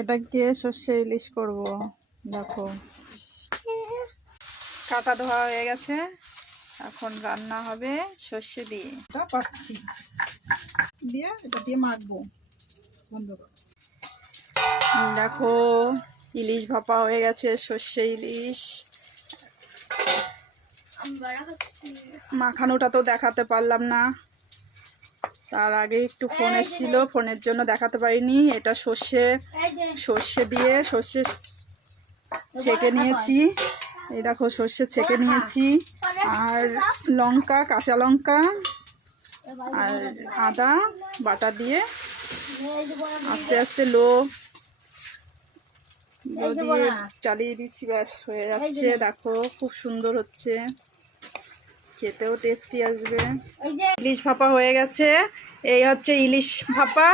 এটাকে সর্ষে ইলিশ করব। দেখো কাটা ধোয়া হয়ে গেছে, এখন রান্না হবে সর্ষে দিয়ে। পাচ্ছি দিয়ে এটা দিয়ে মাখবো। দেখো ইলিশ ভাপা হয়ে গেছে, সর্ষে ইলিশ। মাখানোটা তো দেখাতে পারলাম না, তার আগে একটু ফোন এসেছিল, ফোনের জন্য দেখাতে পারিনি। এটা সর্ষে দিয়ে সর্ষে ছেঁকে নিয়েছি। এই দেখো সর্ষে ছেঁকে নিয়েছি, আর লঙ্কা, কাঁচা লঙ্কা আর আদা বাটা দিয়ে আস্তে আস্তে লো দিয়ে চালিয়ে দিচ্ছি, ব্যাস হয়ে যাচ্ছে। দেখো খুব সুন্দর হচ্ছে, খেতেও টেস্টি আসবে। ইলিশ ভাপা হয়ে গেছে, এই হচ্ছে ইলিশ ভাপা।